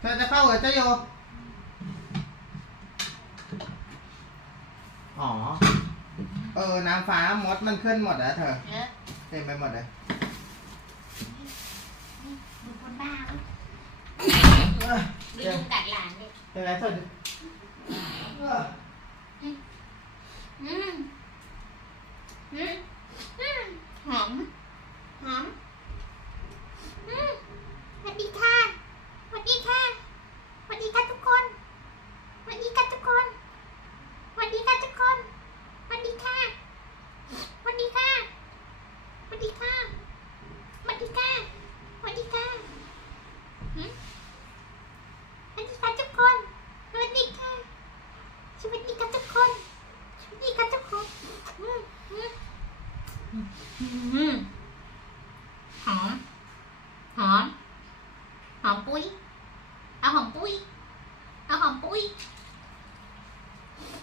เธอจะเข้าหัวใจโยอ๋อน้ำฟ้ามดมันขึ้นหมดแล้วเธอเต็มไปหมดเลยดูคนบ้าดูยุงกัดหลานเลยเป็นไรสดหอมหอมสวัสดีค่ะสวัสดีค่ะสวัสดีค่ะทุกคนสวัสดีค่ะทุกคนสวัสดีค่ะทุกคนสวัสดีค่ะสวัสดีค่ะสวัสดีค่ะสวัสดีค่ะสวัสดีค่ะสวัสดีค่ะทุกคนสวัสดีค่ะสวัสดีค่ะทุกคนสวัสดีค่ะทุกคนหอมหอมหอมปุ้ยเอาหอมปุ้ยเอาหอมปุ้ย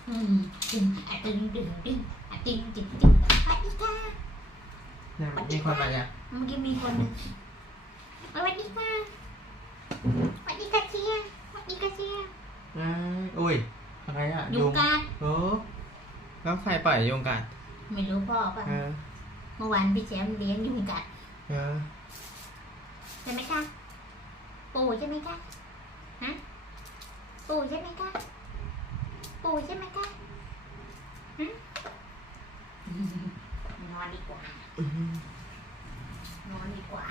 ตึงตึงตึงตึงตึงตึงตึงสวัสดีค่ะมีคนมาเนี่ยเมื่อกี้มีคนนึงสวัสดีค่ะสวัสดีค่ะเชียสวัสดีค่ะเชียอุ้ยอะไรอ่ะยุงกัดแล้วใครปล่อยยุงกัดไม่รู้พ่อป่ะเมื่อวานพี่แชมป์เลี้ยงยุงกัดใช่ไหมคะปู่ใช่ไหมคะฮะปู่ใช่ไหมคะปู่ใช่ไหมคะนอนดีกว่านอนดีกว่า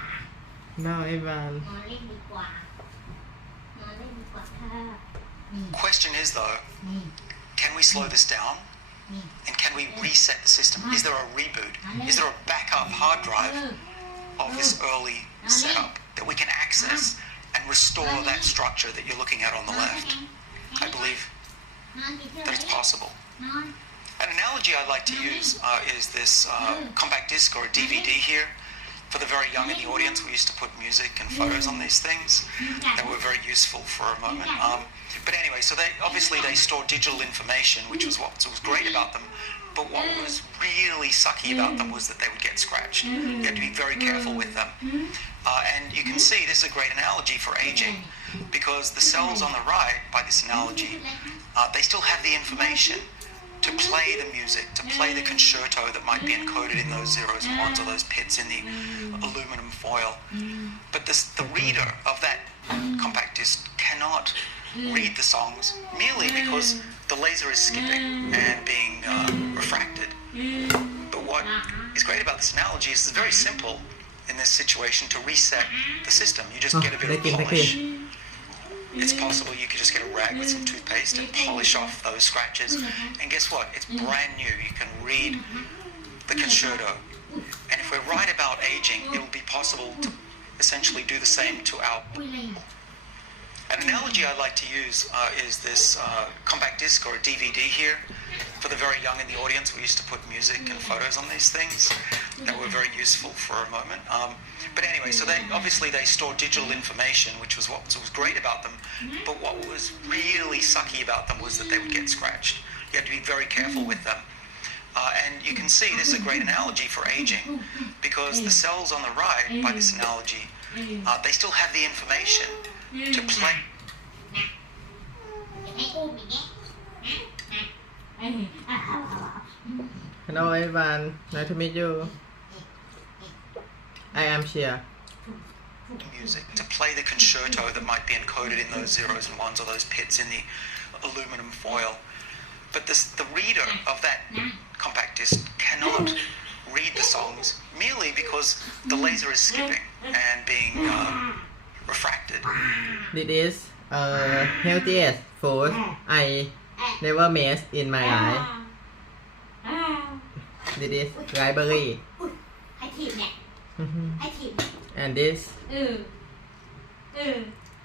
น้าไอ้บานนอนเล่นดีกว่านอนเล่นดีกว่าค่ะ Question is though, can we slow this down? And can we reset the system? Is there a reboot? Is there a backup hard drive of this early setup that we can access and restore that structure that you're looking at on the left? I believe that it's possible. An analogy I like to use is this compact disc or a DVD here. For the very young in the audience, we used to put music and photos on these things that were very useful for a moment. But anyway, so they store digital information, which was what was great about them. But what was really sucky about them was that they would get scratched. You had to be very careful with them. And you can see this is a great analogy for aging, because the cells on the right, by this analogy, they still have the information to play the music, to play the concerto that might be encoded in those zeros and ones or those pits in the aluminum foil. But the reader of that compact disc cannot read the songs merely because the laser is skipping and being refracted. But what is great about this analogy is it's very simple in this situation to reset the system. You just get a bit of polish. It's possible you could just get a rag with some toothpaste and polish off those scratches. And guess what? It's brand new. You can read the concerto. And if we're right about aging, it will be possible to essentially do the same to our... An analogy I like to use is this compact disc or a DVD here. For the very young in the audience, we used to put music and photos on these things that were very useful for a moment. But anyway, so they store digital information, which was what was great about them. But what was really sucky about them was that they would get scratched. You had to be very careful with them. And you can see this is a great analogy for aging, because the cells on the right, by this analogy, they still have the information to play. Hello everyone, nice to meet you. I am Chia. Music to play the concerto that might be encoded in those zeros and ones or those pits in the aluminum foil. But the reader of that compact disc cannot read the songs merely because the laser is skipping and being refracted. This is healthiest food I never made in my life. This is library. And this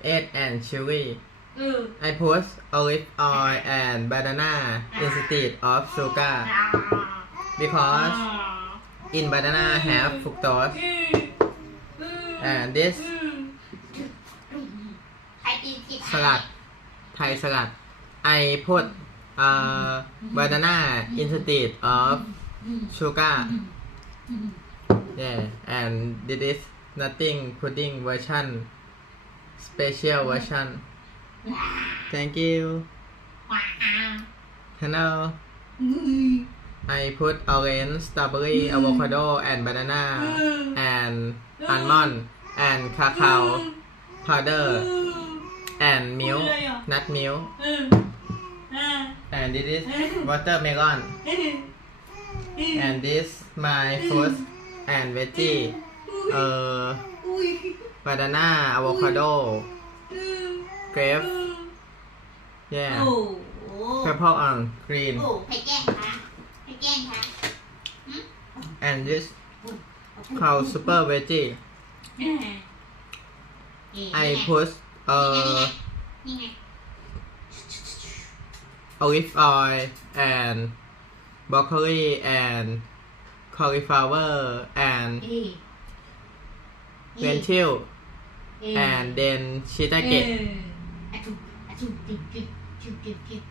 egg and chili. I put olive oil and banana instead of sugar because in banana have fructose. And this salad, Thai salad. I put banana instead of sugar. Yeah, and this is nothing pudding version special version thank you hello I put orange strawberry avocado and banana and almond and cacao powder and milk nut milk and this is watermelon and this my fruit and veggie banana avocado grape yeah purple and green โอ้ใครแกล้งคะใครแกล้งคะ and this called super veggie I put นี่ไง olive oil and broccoli and cauliflower and lentil and then shiitake อะจุอะจุจิบจิบจิบจิบจิบ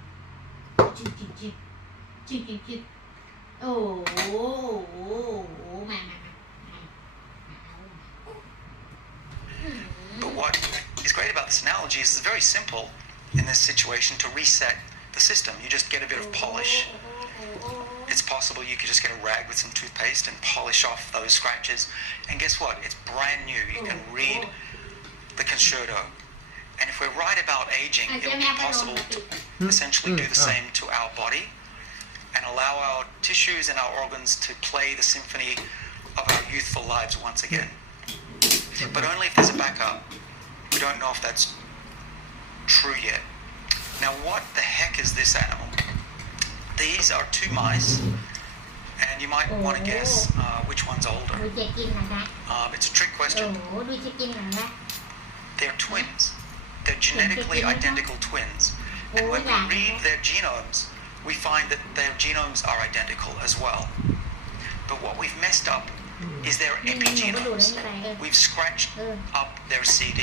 จิบจิบจิบจิบจิบจิบโอ้โหมา But what is great about this analogy is it's very simple in this situation to reset the system. You just get a bit of polish. It's possible you could just get a rag with some toothpaste and polish off those scratches. And guess what? It's brand new. You can read the concerto. And if we're right about aging, it will be possible to essentially do the same to our body and allow our tissues and our organs to play the symphony of our youthful lives once again. But only if there's a backup. We don't know if that's true yet. Now, what the heck is this animal? These are two mice, and you might want to guess which one's ดู older. จะกินเหรอคะ It's a trick โอ้ question. ดูจะกินเหรอคะ They're twins. They're genetically identical twins. And when we read their genomes, we find that their genomes are identical as well. But what we've messed up is their epigenomes. We've scratched up their CD.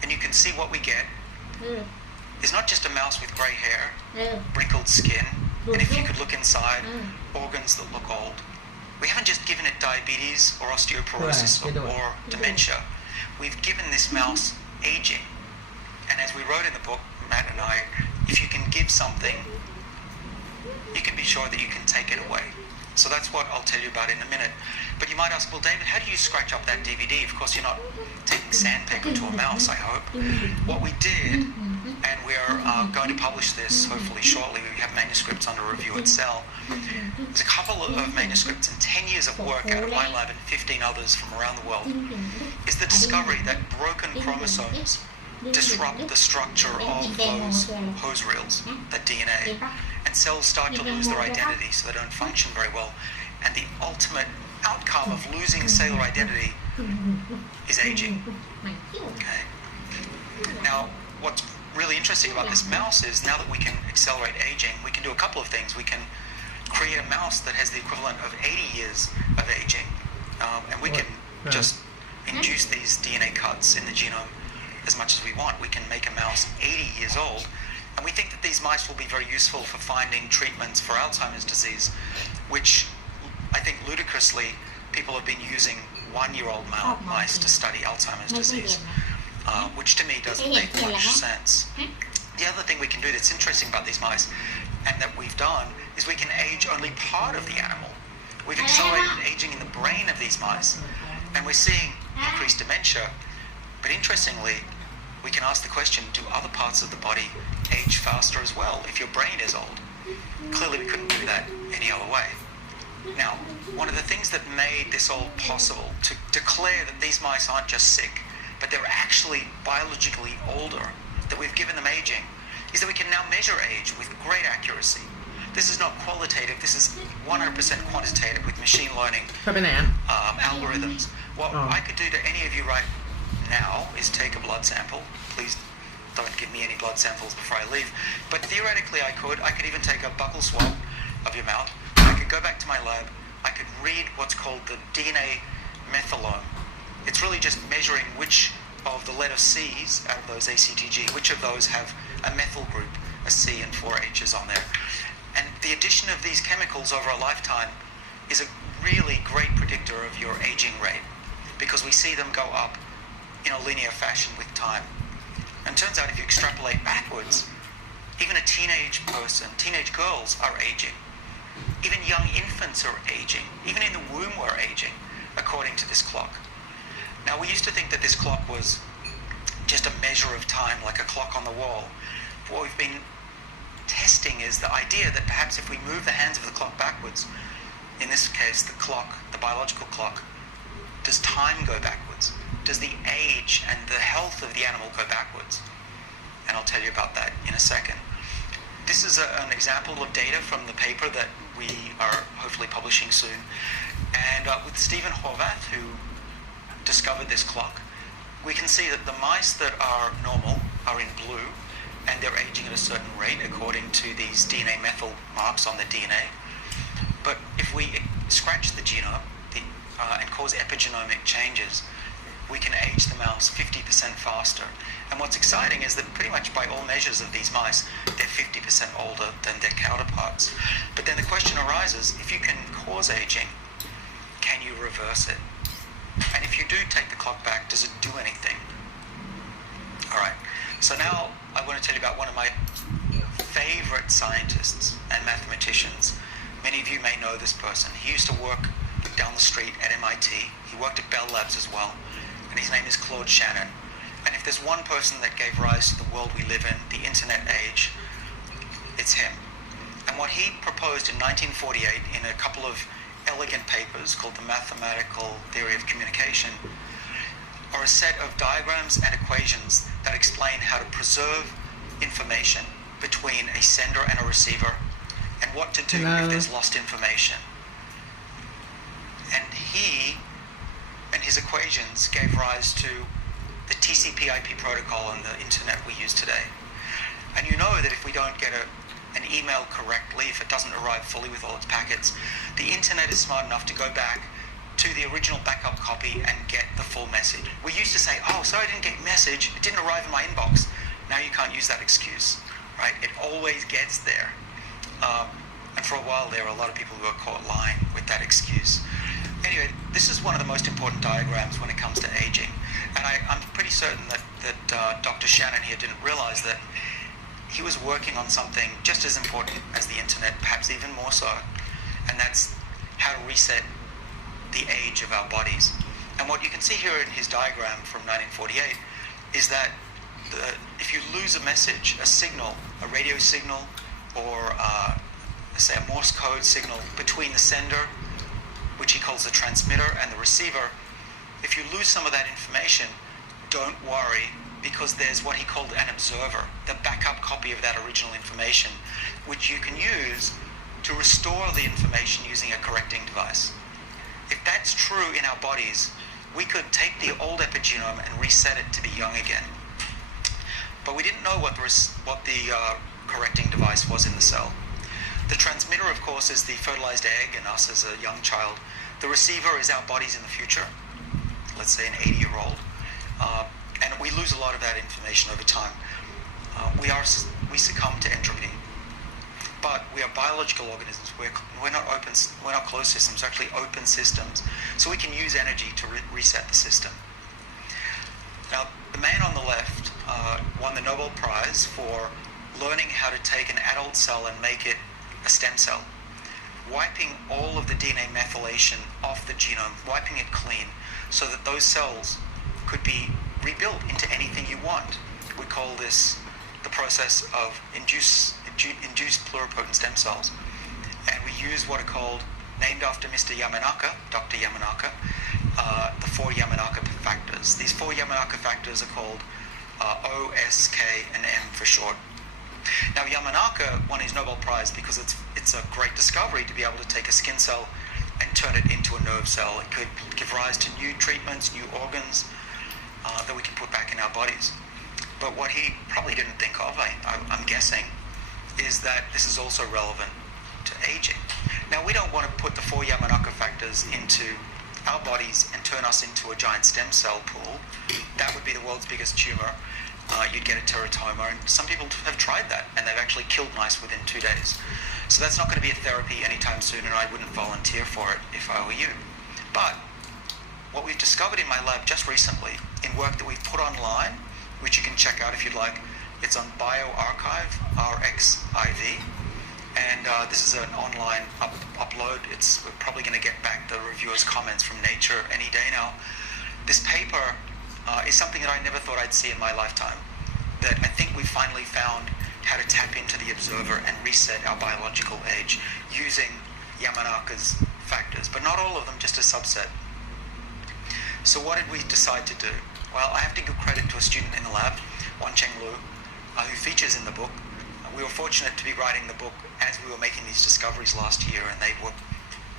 And you can see what we get is not just a mouse with grey hair, wrinkled skin, and if you could look inside, organs that look old. We haven't just given it diabetes or osteoporosis or dementia. We've given this mouse aging. And as we wrote in the book, Matt and I, if you can give something, you can be sure that you can take it away. So that's what I'll tell you about in a minute. But you might ask, well, David, how do you scratch up that DVD? Of course, you're not taking sandpaper to a mouse, I hope. What we did, and we're going to publish this hopefully shortly, we have manuscripts under review at Cell. There's a couple of manuscripts and 10 years of work out of my lab and 15 others from around the world, is the discovery that broken chromosomes disrupt the structure of those hose reels, that DNA, and cells start to lose their identity, so they don't function very well. And the ultimate outcome of losing cellular identity is aging. Okay. Now, what's really interesting about this mouse is now that we can accelerate aging, we can do a couple of things. We can create a mouse that has the equivalent of 80 years of aging, and we can just induce these DNA cuts in the genome as much as we want. We can make a mouse 80 years old, and we think that these mice will be very useful for finding treatments for Alzheimer's disease, which I think ludicrously people have been using one-year-old mice to study Alzheimer's disease, which to me doesn't make much sense. The other thing we can do that's interesting about these mice, and that we've done, is we can age only part of the animal. We've accelerated aging in the brain of these mice, and we're seeing increased dementia. But interestingly, we can ask the question, do other parts of the body age faster as well if your brain is old? Clearly we couldn't do that any other way. Now, one of the things that made this all possible, to declare that these mice aren't just sick, but they're actually biologically older, that we've given them aging, is that we can now measure age with great accuracy. This is not qualitative, this is 100% quantitative with machine learning ชอบไปไหนอ่ะ algorithms. What I could do to any of you right now is take a blood sample. Please don't give me any blood samples before I leave. But theoretically I could even take a buccal swab of your mouth. I could go back to my lab. I could read what's called the DNA methylome. It's really just measuring which of the letter C's out of those ACTG, which of those have a methyl group, a C and 4 H's on there. And the addition of these chemicals over a lifetime is a really great predictor of your aging rate, because we see them go up in a linear fashion with time. And it turns out if you extrapolate backwards, even a teenage person, teenage girls are aging. Even young infants are aging. Even in the womb we're aging, according to this clock. Now, we used to think that this clock was just a measure of time, like a clock on the wall. But what we've been testing is the idea that perhaps if we move the hands of the clock backwards, in this case the clock, the biological clock, does time go backwards? Does the age and the health of the animal go backwards? And I'll tell you about that in a second. This is an example of data from the paper that we are hopefully publishing soon. And with Stephen Horvath, who discovered this clock, we can see that the mice that are normal are in blue, and they're aging at a certain rate according to these DNA methyl marks on the DNA. But if we scratch the genome and cause epigenomic changes, we can age the mouse 50% faster. And what's exciting is that pretty much by all measures of these mice, they're 50% older than their counterparts. But then the question arises, if you can cause aging, can you reverse it? And if you do take the clock back, does it do anything? All right, so now I want to tell you about one of my favorite scientists and mathematicians. Many of you may know this person. He used to work down the street at MIT. He worked at Bell Labs as well. And his name is Claude Shannon. And if there's one person that gave rise to the world we live in, the internet age, it's him. And what he proposed in 1948 in a couple of elegant papers called the Mathematical Theory of Communication are a set of diagrams and equations that explain how to preserve information between a sender and a receiver and what to do if there's lost information. And he and his equations gave rise to the TCP/IP protocol and the internet we use today. And you know that if we don't get an email correctly, if it doesn't arrive fully with all its packets, the internet is smart enough to go back to the original backup copy and get the full message. We used to say, oh, sorry, I didn't get your message, it didn't arrive in my inbox. Now you can't use that excuse, right? It always gets there. And for a while there were a lot of people who were caught lying with that excuse. Anyway, this is one of the most important diagrams when it comes to aging. And I'm pretty certain that Dr. Shannon here didn't realize that he was working on something just as important as the internet, perhaps even more so. And that's how to reset the age of our bodies. And what you can see here in his diagram from 1948 is that if you lose a message, a signal, a radio signal, or say a Morse code signal between the sender, which he calls the transmitter, and the receiver, if you lose some of that information, don't worry, because there's what he called an observer, the backup copy of that original information, which you can use to restore the information using a correcting device. If that's true in our bodies, we could take the old epigenome and reset it to be young again. But we didn't know what the correcting device was in the cell. The transmitter, of course, is the fertilized egg and us as a young child. The receiver is our bodies in the future, let's say an 80-year-old. And we lose a lot of that information over time. We succumb to entropy. But we are biological organisms. We're not closed systems, we're actually open systems. So we can use energy to reset the system. Now, the man on the left won the Nobel Prize for learning how to take an adult cell and make it a stem cell, wiping all of the DNA methylation off the genome, wiping it clean, so that those cells could be rebuilt into anything you want. We call this the process of induced pluripotent stem cells. And we use what are called, named after Mr. Yamanaka, Dr. Yamanaka, the 4 Yamanaka factors. These 4 Yamanaka factors are called O, S, K, and M for short. Now, Yamanaka won his Nobel Prize because it's a great discovery to be able to take a skin cell and turn it into a nerve cell. It could give rise to new treatments, new organs that we can put back in our bodies. But what he probably didn't think of, I'm guessing, is that this is also relevant to aging. Now, we don't want to put the 4 Yamanaka factors into our bodies and turn us into a giant stem cell pool. That would be the world's biggest tumor. You'd get a teratoma, and some people have tried that, and they've actually killed mice within 2 days. So that's not going to be a therapy anytime soon, and I wouldn't volunteer for it if I were you. But what we've discovered in my lab just recently, in work that we've put online, which you can check out if you'd like, it's on bioRxiv, RXIV, and this is an online upload. We're probably going to get back the reviewers' comments from Nature any day now. This paper is something that I never thought I'd see in my lifetime, that I think we finally found how to tap into the observer and reset our biological age using Yamanaka's factors, but not all of them, just a subset. So what did we decide to do? Well, I have to give credit to a student in the lab, Wancheng Lu, who features in the book. We were fortunate to be writing the book as we were making these discoveries last year, and they were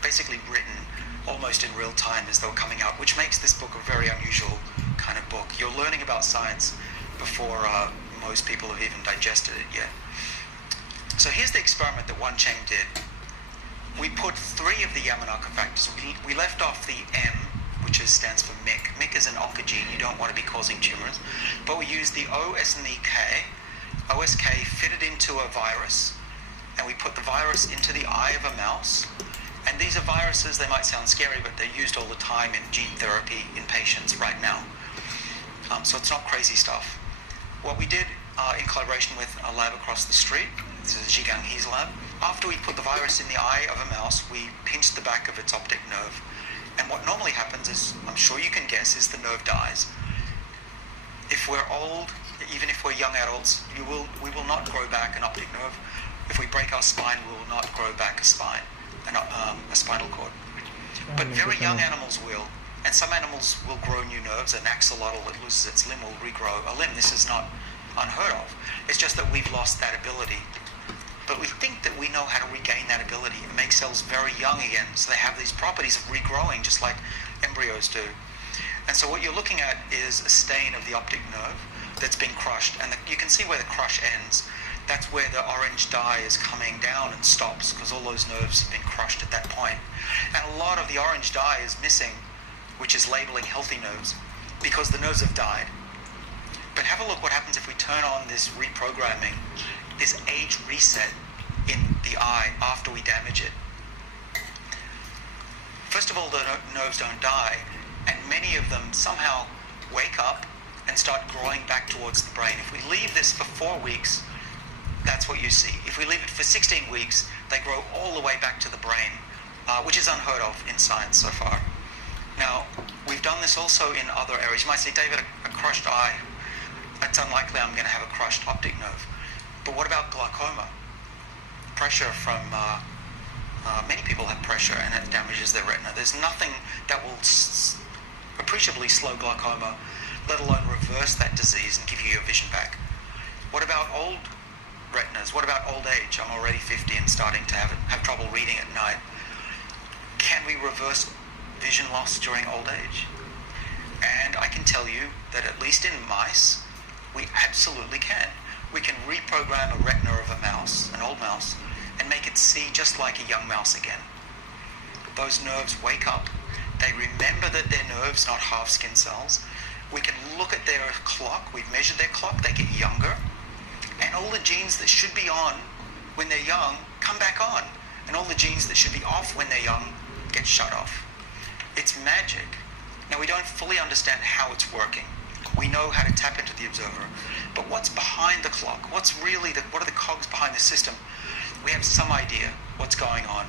basically written almost in real time as they were coming out, which makes this book a very unusual kind of book. You're learning about science before most people have even digested it yet. So here's the experiment that Wancheng did. We put 3 of the Yamanaka factors. We left off the M, which stands for MYC. MYC is an oncogene. You don't want to be causing tumors. But we used the O, S, and the K. OSK fitted into a virus, and we put the virus into the eye of a mouse. And these are viruses, they might sound scary, but they're used all the time in gene therapy in patients right now. So it's not crazy stuff. What we did in collaboration with a lab across the street, this is Zhigang He's lab, after we put the virus in the eye of a mouse, we pinched the back of its optic nerve. And what normally happens is, I'm sure you can guess, is the nerve dies. If we're old, even if we're young adults, we will not grow back an optic nerve. If we break our spine, we will not grow back a spine, a spinal cord. But very young animals will, and some animals will grow new nerves. An axolotl that loses its limb will regrow a limb. This is not unheard of. It's just that we've lost that ability. But we think that we know how to regain that ability and make cells very young again, so they have these properties of regrowing, just like embryos do. And so what you're looking at is a stain of the optic nerve that's been crushed, and you can see where the crush ends. That's where the orange dye is coming down and stops, because all those nerves have been crushed at that point. And a lot of the orange dye is missing, which is labeling healthy nerves, because the nerves have died. But have a look what happens if we turn on this reprogramming, this age reset in the eye after we damage it. First of all, the nerves don't die, and many of them somehow wake up and start growing back towards the brain. If we leave this for 4 weeks, that's what you see. If we leave it for 16 weeks, they grow all the way back to the brain, which is unheard of in science so far. Now, we've done this also in other areas. You might say, David, a crushed eye, it's unlikely I'm going to have a crushed optic nerve. But what about glaucoma? Pressure from, many people have pressure and it damages their retina. There's nothing that will appreciably slow glaucoma, let alone reverse that disease and give you your vision back. What about old retinas? What about old age? I'm already 50 and starting to have trouble reading at night. Can we reverse vision loss during old age? And I can tell you that at least in mice, we absolutely can. We can reprogram a retina of a mouse, an old mouse, and make it see just like a young mouse again. Those nerves wake up. They remember that they're nerves, not half skin cells. We can look at their clock. We've measured their clock. They get younger. And all the genes that should be on when they're young come back on. And all the genes that should be off when they're young get shut off. It's magic. Now, we don't fully understand how it's working. We know how to tap into the observer. But what's behind the clock? What are the cogs behind the system? We have some idea what's going on.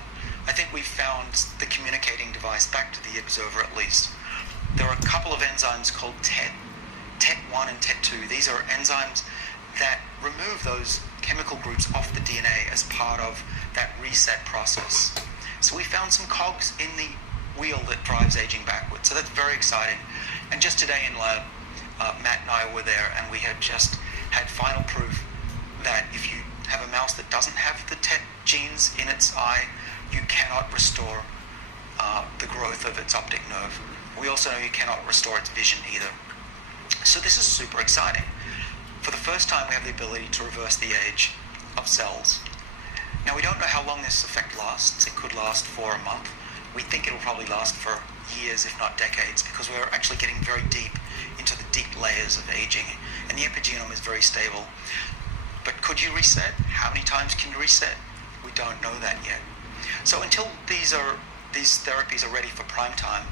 I think we've found the communicating device back to the observer at least. There are a couple of enzymes called TET1 and TET2. These are enzymes that remove those chemical groups off the DNA as part of that reset process. So we found some cogs in the wheel that drives aging backwards. So that's very exciting. And just today in lab, Matt and I were there, and we had just had final proof that if you have a mouse that doesn't have the TET genes in its eye, you cannot restore the growth of its optic nerve. We also know you cannot restore its vision either. So this is super exciting. For the first time, we have the ability to reverse the age of cells. Now, we don't know how long this effect lasts. It could last for a month. We think it will probably last for years, if not decades, because we're actually getting very deep into the deep layers of aging, and the epigenome is very stable. But could you reset? How many times can you reset? We don't know that yet. So until these therapies are ready for prime time,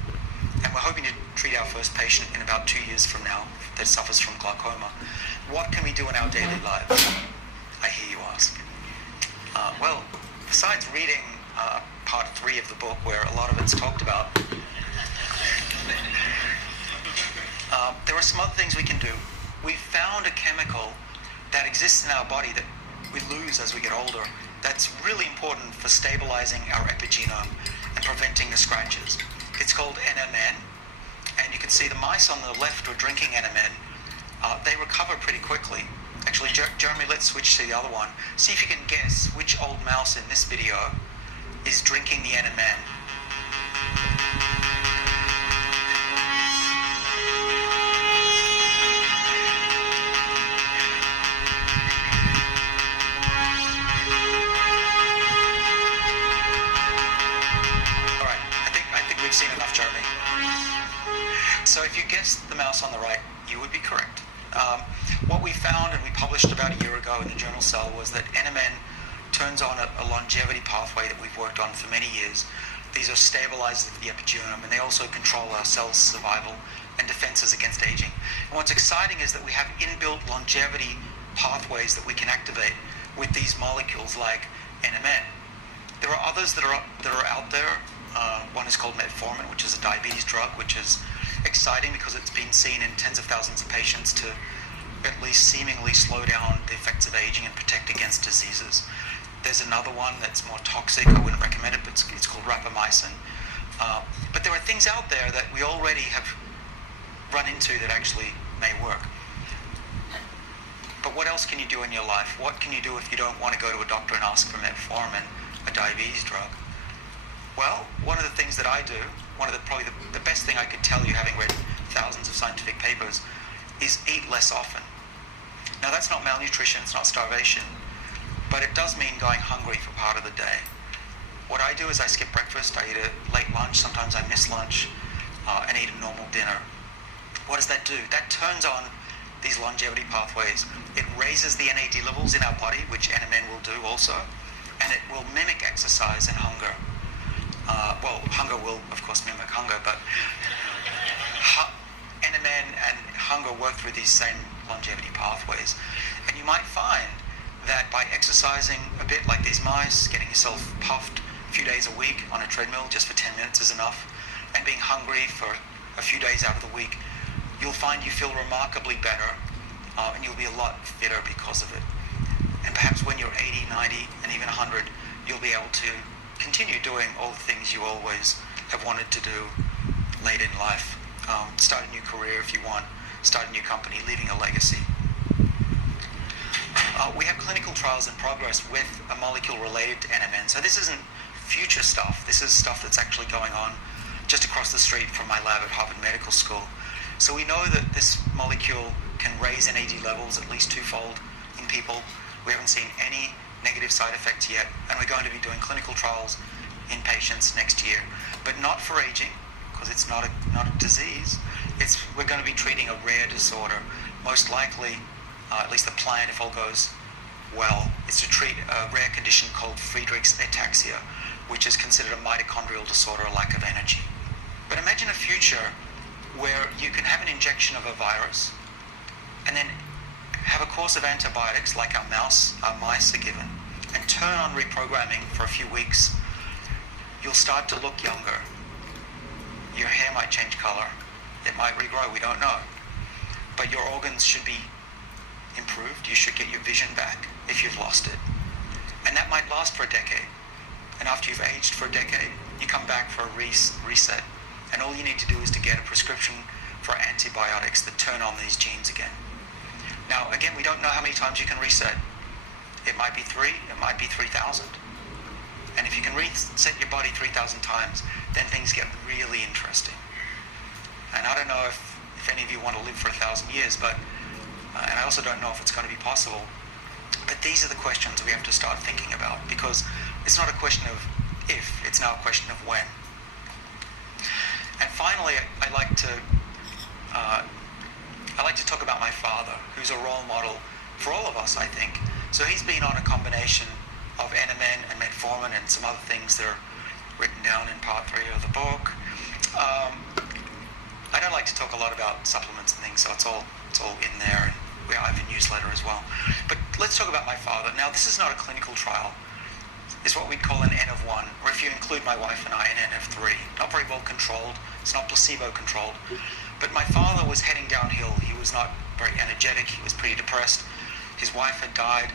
and we're hoping to treat our first patient in about 2 years from now that suffers from glaucoma. What can we do in our daily lives? I hear you ask. Well, besides reading part 3 of the book, where a lot of it's talked about, there are some other things we can do. We found a chemical that exists in our body that we lose as we get older that's really important for stabilizing our epigenome and preventing the scratches. It's called NMN, and you can see the mice on the left were drinking NMN. They recover pretty quickly. Actually, Jeremy, let's switch to the other one. See if you can guess which old mouse in this video is drinking the NMN. All right, I think we've seen enough, Jeremy. So if you guessed the mouse on the right, you would be correct. What we found, and we published about a year ago in the journal Cell, was that NMN turns on a longevity pathway that we've worked on for many years. These are stabilizers of the epigenome, and they also control our cells' survival and defenses against aging. And what's exciting is that we have inbuilt longevity pathways that we can activate with these molecules like NMN. There are others that are out there. One is called metformin, which is a diabetes drug, which is exciting because it's been seen in tens of thousands of patients to at least seemingly slow down the effects of aging and protect against diseases. There's another one that's more toxic. I wouldn't recommend it, but it's called rapamycin. But there are things out there that we already have run into that actually may work. But what else can you do in your life? What can you do if you don't want to go to a doctor and ask for metformin, a diabetes drug? Well, one of the things that I do, probably the best thing I could tell you, having read thousands of scientific papers, is eat less often. Now that's not malnutrition, it's not starvation, but it does mean going hungry for part of the day. What I do is I skip breakfast, I eat a late lunch, sometimes I miss lunch, and eat a normal dinner. What does that do? That turns on these longevity pathways. It raises the NAD levels in our body, which NMN will do also, and it will mimic exercise and hunger. Hunger will, of course, mimic hunger, but NMN and hunger work through these same longevity pathways. And you might find that by exercising a bit like these mice, getting yourself puffed a few days a week on a treadmill, just for 10 minutes is enough, and being hungry for a few days out of the week, you'll find you feel remarkably better, and you'll be a lot fitter because of it. And perhaps when you're 80, 90, and even 100, you'll be able to continue doing all the things you always have wanted to do late in life. Start a new career if you want, start a new company, leaving a legacy. We have clinical trials in progress with a molecule related to NMN. So this isn't future stuff. This is stuff that's actually going on just across the street from my lab at Harvard Medical School. So we know that this molecule can raise NAD levels at least twofold in people. We haven't seen any negative side effects yet, and we're going to be doing clinical trials in patients next year, but not for aging, because it's not a disease. We're going to be treating a rare disorder. Most likely, at least the plan, if all goes well, is to treat a rare condition called Friedreich's ataxia, which is considered a mitochondrial disorder, a lack of energy. But imagine a future where you can have an injection of a virus and then have a course of antibiotics like our mice are given, and turn on reprogramming for a few weeks. You'll start to look younger. Your hair might change color. It might regrow, we don't know. But your organs should be improved. You should get your vision back if you've lost it. And that might last for a decade. And after you've aged for a decade, you come back for a reset. And all you need to do is to get a prescription for antibiotics that turn on these genes again. Now, again, we don't know how many times you can reset. It might be 3, it might be 3,000. And if you can reset your body 3,000 times, then things get really interesting. And I don't know if any of you want to live for 1,000 years, but, and I also don't know if it's going to be possible. But these are the questions we have to start thinking about, because it's not a question of if, it's now a question of when. And finally, I like to talk about my father, who's a role model for all of us, I think. So he's been on a combination of NMN and metformin and some other things that are written down in part 3 of the book. don't like to talk a lot about supplements and things, so it's all in there. And I have a newsletter as well. But let's talk about my father. Now, this is not a clinical trial. It's what we'd call an N of 1, or if you include my wife and I, an N of 3. Not very well controlled. It's not placebo controlled. But my father was heading downhill. He was not very energetic. He was pretty depressed. His wife had died.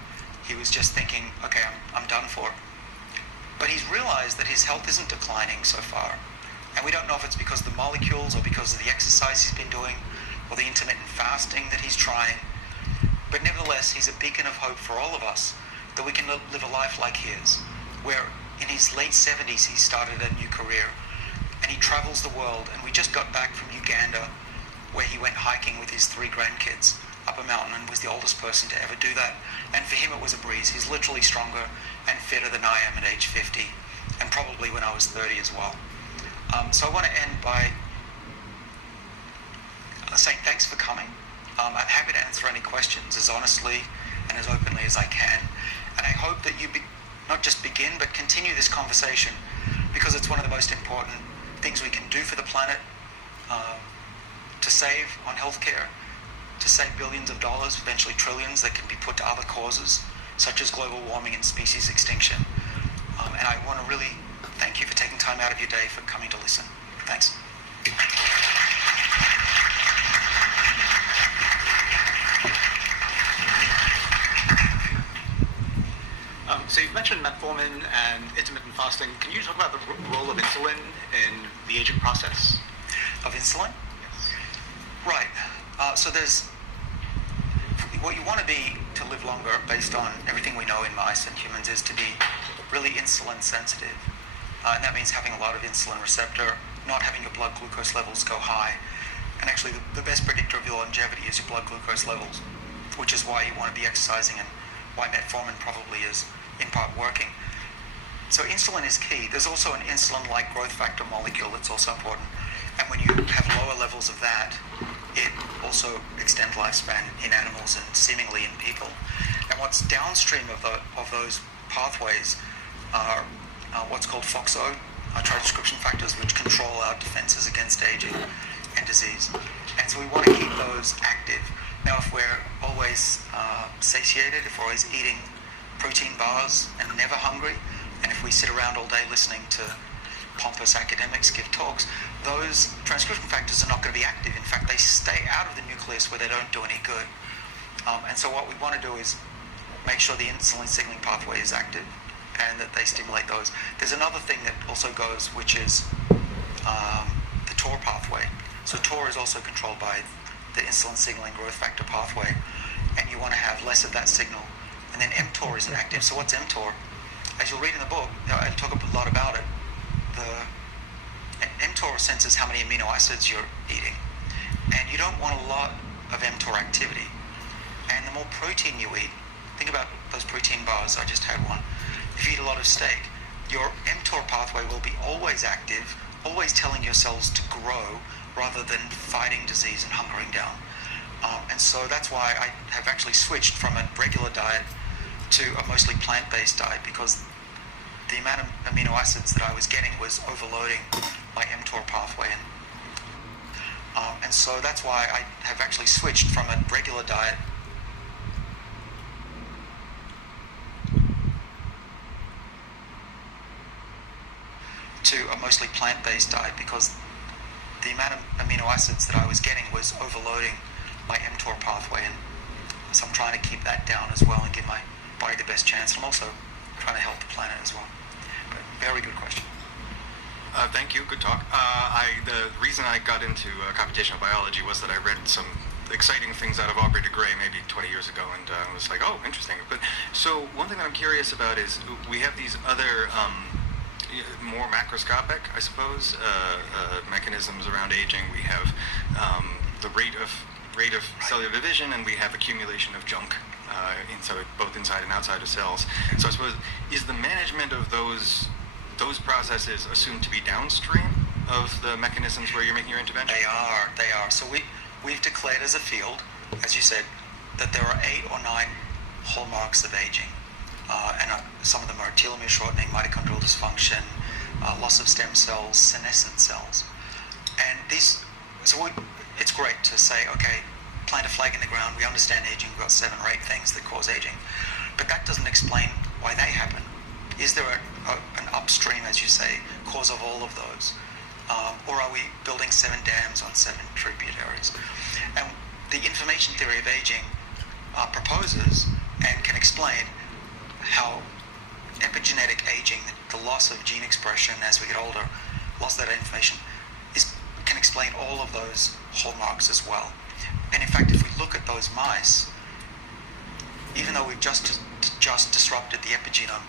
He was just thinking, okay, I'm done for. But he's realized that his health isn't declining so far. And we don't know if it's because of the molecules or because of the exercise he's been doing or the intermittent fasting that he's trying. But nevertheless, he's a beacon of hope for all of us that we can live a life like his, where in his late 70s he started a new career and he travels the world. And we just got back from Uganda, where he went hiking with his 3 grandkids up a mountain and was the oldest person to ever do that. And for him it was a breeze. He's literally stronger and fitter than I am at age 50, and probably when I was 30 as well. So I want to end by saying thanks for coming. I'm happy to answer any questions as honestly and as openly as I can. And I hope that you not just begin, but continue this conversation, because it's one of the most important things we can do for the planet, to save on healthcare, to save billions of dollars, eventually trillions, that can be put to other causes, such as global warming and species extinction. And I want to really thank you for taking time out of your day for coming to listen. Thanks. So you've mentioned metformin and intermittent fasting. Can you talk about the role of insulin in the aging process? Of insulin? Yes. Right. So there's what you want to be to live longer, based on everything we know in mice and humans, is to be really insulin sensitive. And that means having a lot of insulin receptor, not having your blood glucose levels go high. And actually the best predictor of your longevity is your blood glucose levels, which is why you want to be exercising and why metformin probably is in part working. So insulin is key. There's also an insulin-like growth factor molecule that's also important. And when you have lower levels of that, it also extends lifespan in animals and seemingly in people. And what's downstream of those pathways are what's called FOXO, transcription factors, which control our defenses against aging and disease. And so we want to keep those active. Now, if we're always satiated, if we're always eating protein bars and never hungry, and if we sit around all day listening to pompous academics give talks, those transcription factors are not going to be active. In fact, they stay out of the nucleus where they don't do any good. And so what we want to do is make sure the insulin signaling pathway is active and that they stimulate those. There's another thing that also goes, which is the TOR pathway. So TOR is also controlled by the insulin signaling growth factor pathway, and you want to have less of that signal. And then mTOR is inactive. So what's mTOR? As you'll read in the book, I talk a lot about it. mTOR senses how many amino acids you're eating, and you don't want a lot of mTOR activity. And the more protein you eat, think about those protein bars. I just had one. If you eat a lot of steak, your mTOR pathway will be always active, always telling your cells to grow rather than fighting disease and hunkering down. And so that's why I have actually switched from a regular diet to a mostly plant-based diet, because the amount of amino acids that I was getting was overloading my mTOR pathway. And so that's why I have actually switched from a regular diet to a mostly plant-based diet, because the amount of amino acids that I was getting was overloading my mTOR pathway, and so I'm trying to keep that down as well and give my body the best chance. I'm also trying to help the planet as well. But very good question. Thank you. Good talk. The reason I got into computational biology was that I read some exciting things out of Aubrey de Grey maybe 20 years ago, and I was like, oh, interesting. But so one thing that I'm curious about is we have these other more macroscopic, I suppose, mechanisms around aging. We have the rate of cellular division, and we have accumulation of junk both inside and outside of cells. So I suppose, is the management of those processes assumed to be downstream of the mechanisms where you're making your intervention? They are. So we've declared as a field, as you said, that there are 8 or 9 hallmarks of aging. And some of them are telomere shortening, mitochondrial dysfunction, loss of stem cells, senescent cells. And these it's great to say, okay, plant a flag in the ground, we understand aging, we've got 7 or 8 things that cause aging, but that doesn't explain why they happen. Is there an upstream, as you say, cause of all of those? Or are we building 7 dams on 7 tributaries? And the information theory of aging proposes and can explain how epigenetic aging, the loss of gene expression as we get older, loss of that information, can explain all of those hallmarks as well. And in fact, if we look at those mice, even though we've just disrupted the epigenome,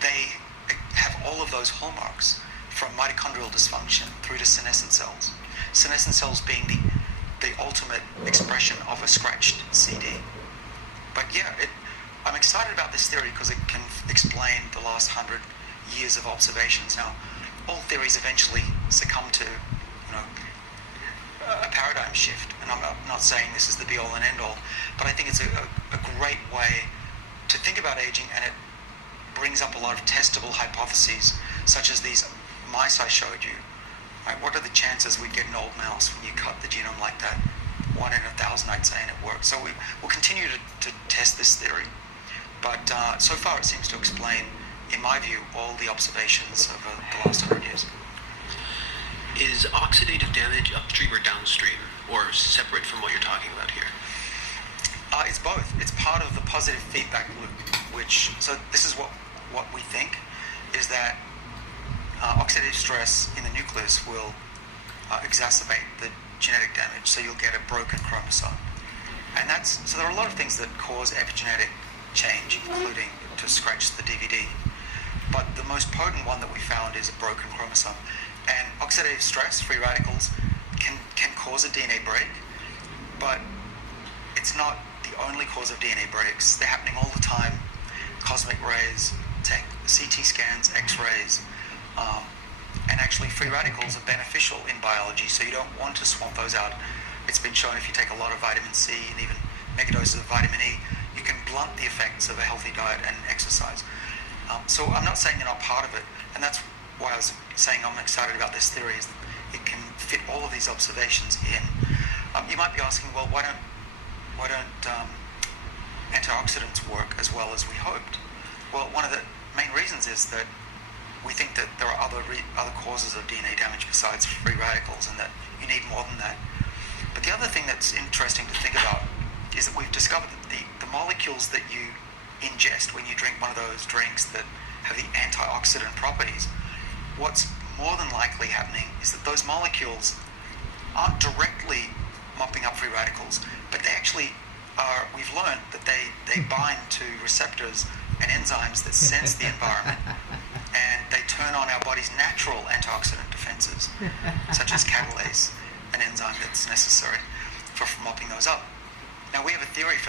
they have all of those hallmarks, from mitochondrial dysfunction through to senescent cells. Senescent cells being the ultimate expression of a scratched CD. But yeah, I'm excited about this theory because it can explain the last 100 years of observations. Now, all theories eventually succumb to, a paradigm shift. And I'm not saying this is the be-all and end-all, but I think it's a great way to think about aging, and it brings up a lot of testable hypotheses, such as these mice I showed you. Right? What are the chances we'd get an old mouse when you cut the genome like that? 1 in 1,000, I'd say, and it works. So we'll continue to test this theory. But so far it seems to explain, in my view, all the observations over the last 100 years. Is oxidative damage upstream or downstream, or separate from what you're talking about here? It's both. It's part of the positive feedback loop, so this is what we think, is that oxidative stress in the nucleus will exacerbate the genetic damage, so you'll get a broken chromosome. And so there are a lot of things that cause epigenetic change, including to scratch the DVD. But the most potent one that we found is a broken chromosome. And oxidative stress, free radicals, can cause a DNA break, but it's not the only cause of DNA breaks. They're happening all the time. Cosmic rays, CT scans, X-rays, and actually free radicals are beneficial in biology, so you don't want to swamp those out. It's been shown if you take a lot of vitamin C and even megadoses of vitamin E, you can blunt the effects of a healthy diet and exercise. So I'm not saying they're not part of it, and that's why I was saying I'm excited about this theory, is it can fit all of these observations in. You might be asking, well, why don't antioxidants work as well as we hoped? Well, one of the main reasons is that we think that there are other causes of DNA damage besides free radicals, and that you need more than that. But the other thing that's interesting to think about is that we've discovered that the molecules that you ingest when you drink one of those drinks that have the antioxidant properties, what's more than likely happening is that those molecules aren't directly mopping up free radicals, but they actually are. We've learned that they bind to receptors and enzymes that sense the environment, and they turn on our body's natural antioxidant defenses, such as catalase, an enzyme that's necessary for mopping those up. Now, we have a theory for that.